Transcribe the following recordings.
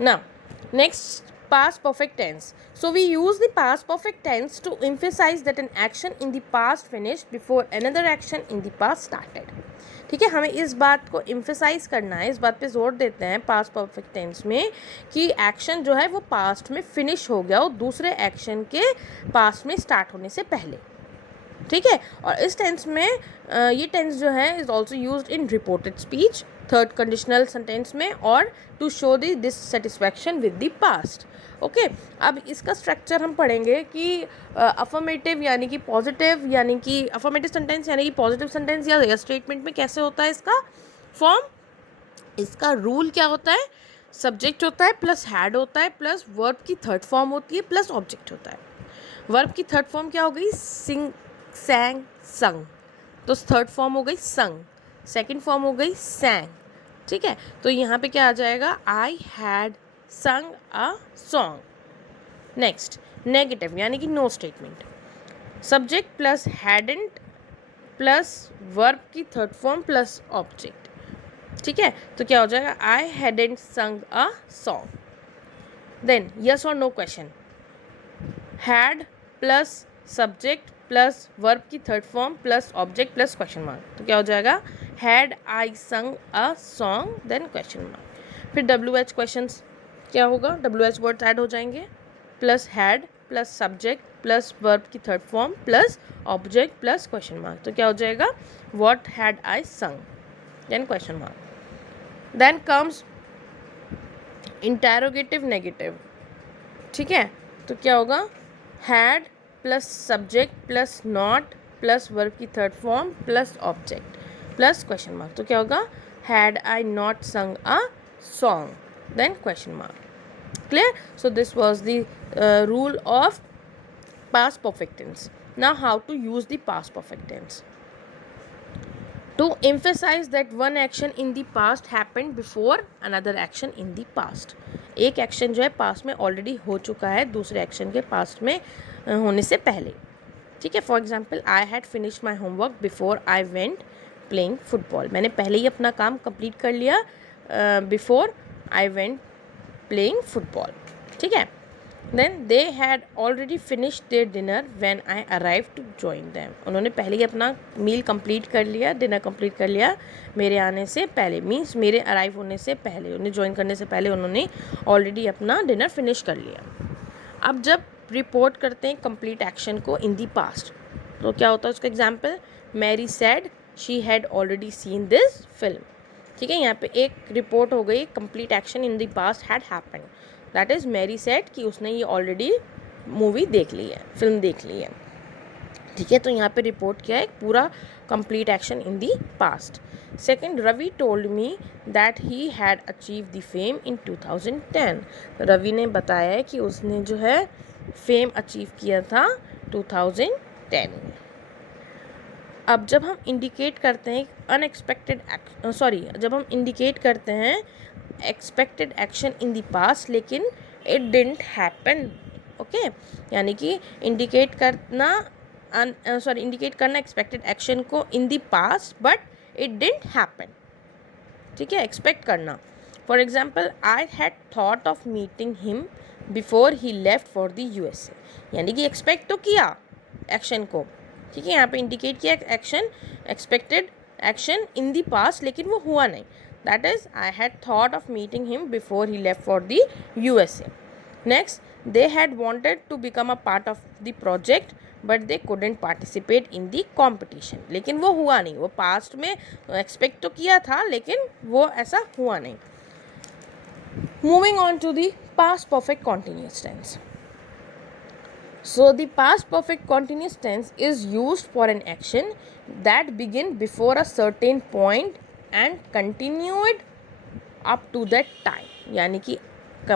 Now, next, past perfect tense. So we use the past perfect tense to emphasize that an action in the past finished before another action in the past started. ठीक है, हमें इस बात को emphasize करना है, इस बात पे जोर देते हैं past perfect tense में कि एक्शन जो है वो past में finish हो गया और दूसरे एक्शन के past में start होने से पहले. ठीक है, और इस टेंस में ये टेंस जो है is also use in reported speech, third conditional sentence में, और to show the dissatisfaction with the past. Okay, अब इसका स्ट्रक्चर हम पढ़ेंगे कि अफर्मेटिव यानी कि पॉजिटिव, यानी कि अफर्मेटिव सेंटेंस यानी कि पॉजिटिव सेंटेंस या स्टेटमेंट में कैसे होता है इसका फॉर्म. इसका रूल क्या होता है, सब्जेक्ट होता है प्लस हैड होता है प्लस वर्ब की थर्ड फॉर्म होती है प्लस ऑब्जेक्ट होता है. वर्ब की थर्ड फॉर्म क्या हो गई, सिंग, सैंग, संग, तो थर्ड फॉर्म हो गई संग, सेकंड फॉर्म हो गई सैंग. ठीक है, तो यहाँ पे क्या आ जाएगा, आई हैड संग अ सॉन्ग. नेक्स्ट, नेगेटिव यानी कि no statement, subject plus hadn't plus verb की थर्ड फॉर्म प्लस ऑब्जेक्ट. ठीक है, तो क्या हो जाएगा, I hadn't sung a song. Then yes और no question, had plus subject plus verb की third form plus object plus question mark, तो क्या हो जाएगा, had I sung a song then question mark. फिर डब्ल्यू एच क्वेश्चन क्या होगा, W H words add हो जाएंगे, plus had plus subject plus verb की third form plus object plus question mark, तो क्या हो जाएगा, what had I sung then question mark. Then comes interrogative negative. ठीक है, तो क्या होगा, had plus subject plus not plus verb की third form plus object plus question mark, तो क्या होगा, had I not sung a song then question mark. Clear. So this was the rule of past perfect tense. Now how to use the past perfect tense. To emphasize that one action in the past happened before another action in the past. एक action जो है past में already हो चुका है दूसरे action के past में होने से पहले. ठीक है, for example, I had finish my homework before I went playing football. मैंने पहले ही अपना काम कंप्लीट कर लिया before I went playing football. ठीक है, then they had already finish their dinner when I arrive to join them. उन्होंने पहले ही अपना मील कंप्लीट कर लिया, डिनर कंप्लीट कर लिया मेरे आने से पहले, मीन्स मेरे अराइव होने से पहले, उन्हें ज्वाइन करने से पहले उन्होंने ऑलरेडी अपना डिनर फिनिश कर लिया. अब जब रिपोर्ट करते हैं कंप्लीट एक्शन को इन दी पास्ट, तो क्या होता है उसका example, Mary said she had already seen this film. ठीक है, यहाँ पे एक रिपोर्ट हो गई complete action in the past had happened, that is Mary said कि उसने ये ऑलरेडी मूवी देख ली है, फिल्म देख ली है. ठीक है, तो यहाँ पे रिपोर्ट किया है पूरा complete action in the past. Second, Ravi told me that he had achieve the fame in 2010. Ravi ने बताया है कि उसने जो है फेम अचीव किया था 2010 में. अब जब हम इंडिकेट करते हैं अनएक्सपेक्टेड जब हम इंडिकेट करते हैं expected action in the past लेकिन इट डिडंट हैपन. ओके, यानी कि इंडिकेट करना एक्सपेक्टेड एक्शन को इन the past but it didn't happen. ठीक है, एक्सपेक्ट करना. For example, I had thought of meeting him before he left for the USA. यानी कि एक्सपेक्ट तो किया एक्शन को. ठीक है, यहाँ पे इंडिकेट किया action, expected action in the past लेकिन वो हुआ नहीं, that is I had thought of meeting him before he left for the USA. Next, they had wanted to become a part of the project but they couldn't participate in the competition. लेकिन वो हुआ नहीं, वो past में expect तो किया था लेकिन वो ऐसा हुआ नहीं. Moving on to the past perfect continuous tense. So the past perfect continuous tense is used for an action that begin before a certain point and continued up to that time. यानी कि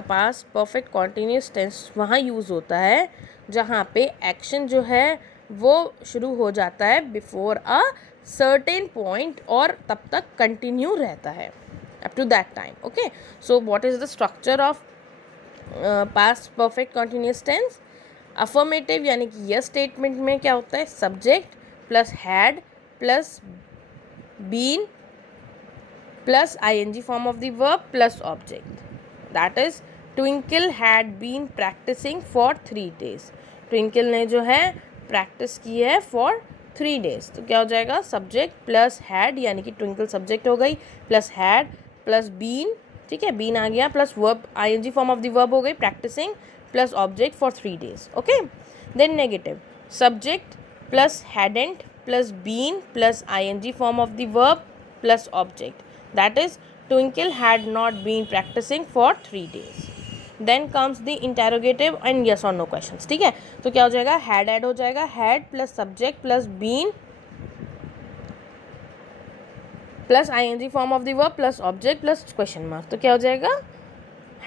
past perfect continuous tense वहाँ use होता है जहाँ पे action जो है वो शुरू हो जाता है बिफोर अ सर्टेन पॉइंट और तब तक कंटिन्यू रहता है up to that time. Okay, so what is the structure of past perfect continuous tense? Affirmative यानी कि यस स्टेटमेंट में क्या होता है, subject plus had plus been plus ING form of the verb plus object, that is Twinkle had been practising for 3 days. ट्विंकल ने जो है प्रैक्टिस की है फॉर 3 days. तो क्या हो जाएगा, सब्जेक्ट प्लस हैड, यानी कि ट्विंकल सब्जेक्ट हो गई, प्लस हैड प्लस बीन, ठीक है, बीन आ गया, plus verb ING form of the verb हो गई practising, plus object for 3 days. Okay, then negative, subject plus hadn't plus been plus ING form of the verb plus object, that is Twinkle had not been practising for 3 days. Then comes the interrogative and yes और no questions. ठीक है, तो क्या हो जाएगा, had add हो जाएगा, had plus subject plus been plus ING form of the verb plus object plus question mark. तो क्या हो जाएगा,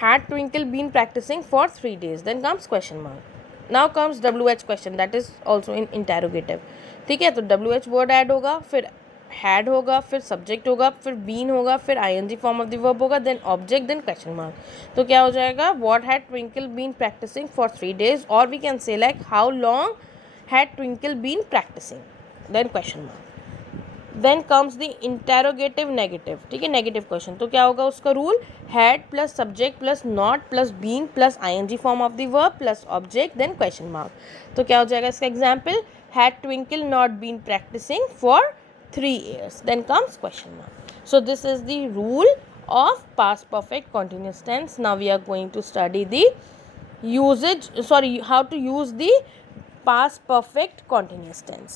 had Twinkle been practising for 3 days. Then comes question mark. Now comes WH question, that is also in interrogative. ठीक है, तो WH word add होगा, फिर had होगा, फिर सब्जेक्ट होगा, फिर बीन होगा, फिर ING form of the verb होगा, then object, then question mark. तो क्या हो जाएगा, what had Twinkle been practising for 3 days, और we can say like how long had Twinkle been practicing, then question mark. Then comes the interrogative negative. ठीक है, negative question. तो क्या होगा उसका rule, had plus subject plus not plus been plus ING form of the verb plus object, then question mark. तो क्या हो जाएगा इसका example, had Twinkle not been practising for 3 years. Then comes question mark. So this is the rule of past perfect continuous tense. Now we are going to study the usage, how to use the past perfect continuous tense.